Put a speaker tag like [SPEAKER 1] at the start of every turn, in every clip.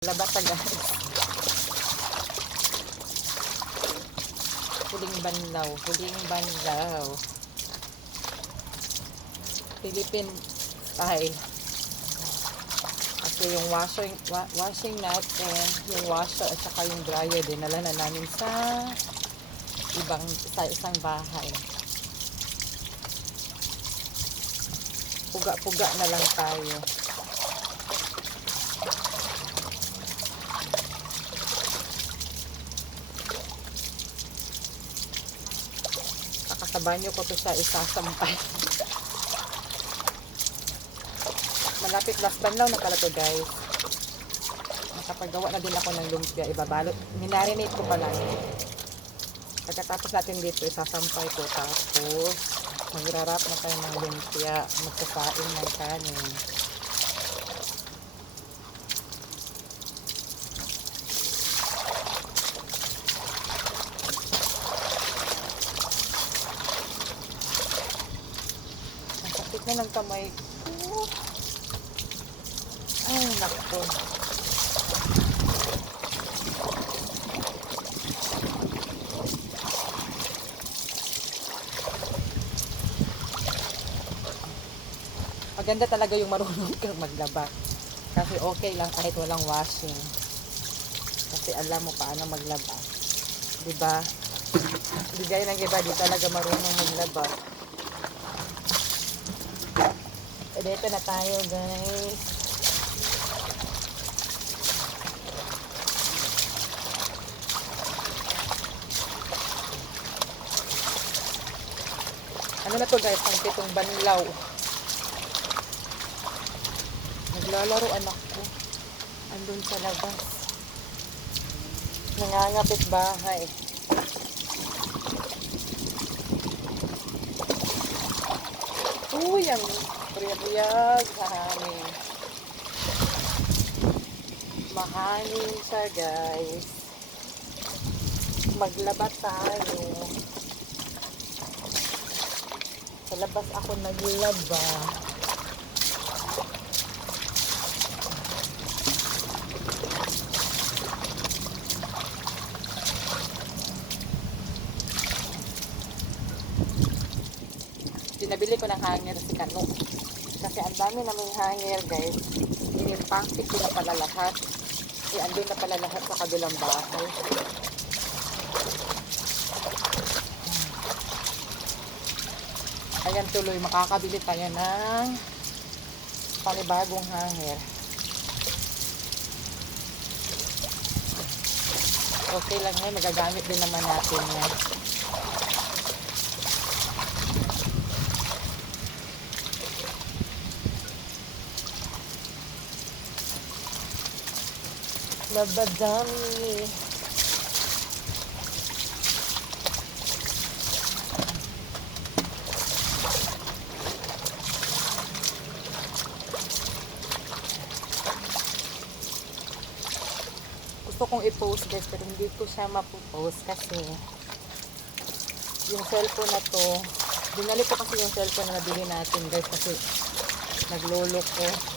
[SPEAKER 1] Labata guys. Huling banlaw. Huling banlaw. Philippine style. Kasi yung washing, wa, washing natin, yung washer at saka yung dryer, dinala na namin sa ibang, sa isang bahay. Puga-puga na lang tayo. Kakasabahan nyo ko to sa isasampay. Malapit last banlaw na pala to guys. Nakapagawa na din ako ng lumpia. Ibabalot. Minarinate ko pala. Pagkatapos natin dito, isasampay ko. Tapos, magrarap na tayo ng lumpia. Magsasain ng kanin. Ng kamay ko. Ay, nakto. Maganda talaga yung marunong kang maglaba. Kasi okay lang kahit walang washing. Kasi alam mo paano maglaba. 'Di ba? Gaya ng iba, di talaga marunong maglaba. E, dito na tayo, guys. Ano na to guys, ang pitong banlaw. Naglalaro anak ko. Andun sa labas. Nangangapit bahay. Uy, ang priyag sa hangin. Mahangin siya, guys. Maglaba tayo. Sa labas ako naglaba. Pinabili ko ng hanger si Kano. Kasi ang dami naming hanger, guys. Inimpactic ko na pala lahat. Eh, andun na pala lahat sa kabilang bahay. Ayan tuloy, makakabili tayo ng panibagong hanger. Okay lang yan, magagamit din naman natin yan. Labadami. Gusto kong i-post guys pero hindi ko siya mapopost kasi yung cellphone na to binalik ko kasi yung cellphone na nabili natin guys kasi naglolo ko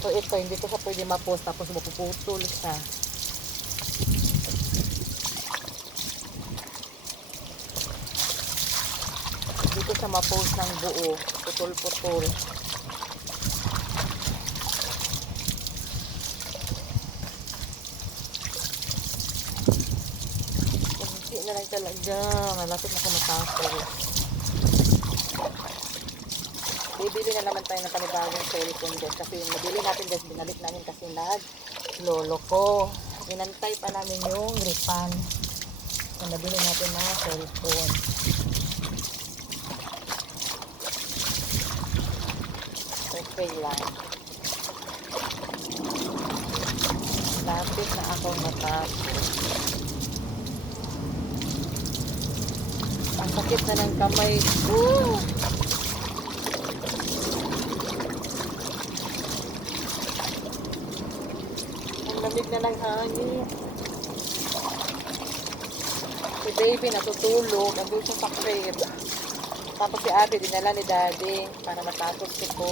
[SPEAKER 1] So ito, hindi ko siya pwede ma-post tapos mapuputol siya. Hindi ko siya ma-post ng buo. Putol-putol. Kunti na lang talaga. Malapit na ako matapos. Bibili na naman tayo ng panibagong cellphone guys kasi yung nabili natin guys binalik namin kasi nag lolo ko. Inantay pa namin yung refund. Yung nabili natin na cellphone. Okay lang. Lapit na akong matapos. Ang sakit na ng kamay. Woo! Ang lamig na ng hangin. Si baby natutulog. Andun siya sa crib. Tapos si Abby dinala ni daddy para matapos ko.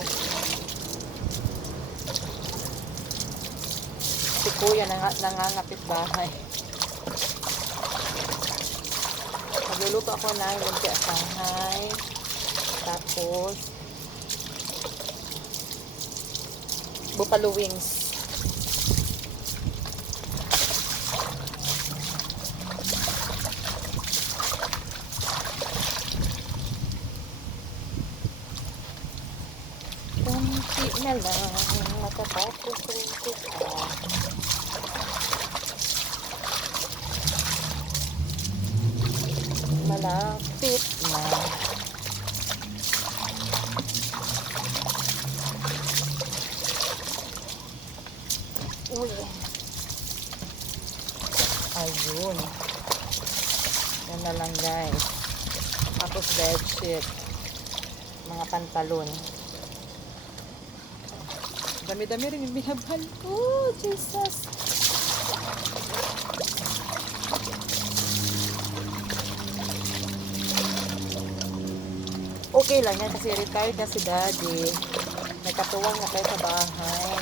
[SPEAKER 1] kuya nang, nangangapit bahay. Magluluto ako ng lumpia Shanghai. Tapos, buffalo wings. Kunti na lang, matatapos rin kita. Malapit na. Uy. Ayun. Yan na lang guys. Tapos bedsheet. Mga pantalon. Dami-dami rin yung binabal ko. Jesus. Okay lang yan kasi retired na si daddy. May katuwang na tayo sa bahay.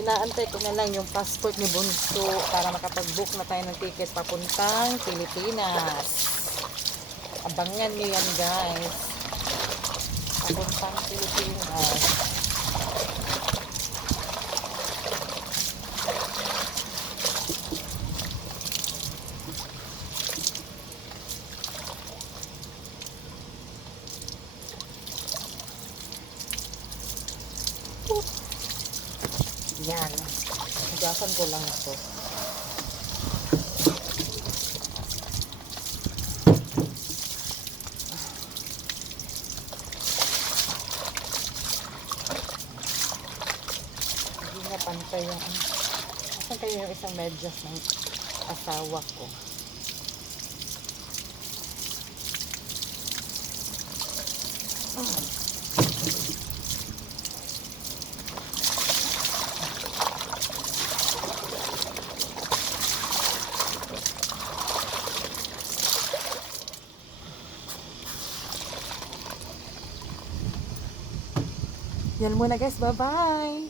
[SPEAKER 1] Inaantay ko na lang yung passport ni Bunso para makapag-book na tayo ng ticket papuntang Pilipinas. Abangan nyo yan guys. Papuntang Pilipinas. Yan. Hugasan ko lang ito. Hindi na pantay yung ano. Asan kayo yung isang medyas ng asawa ko? Ah. Yan muna guys. Bye-bye.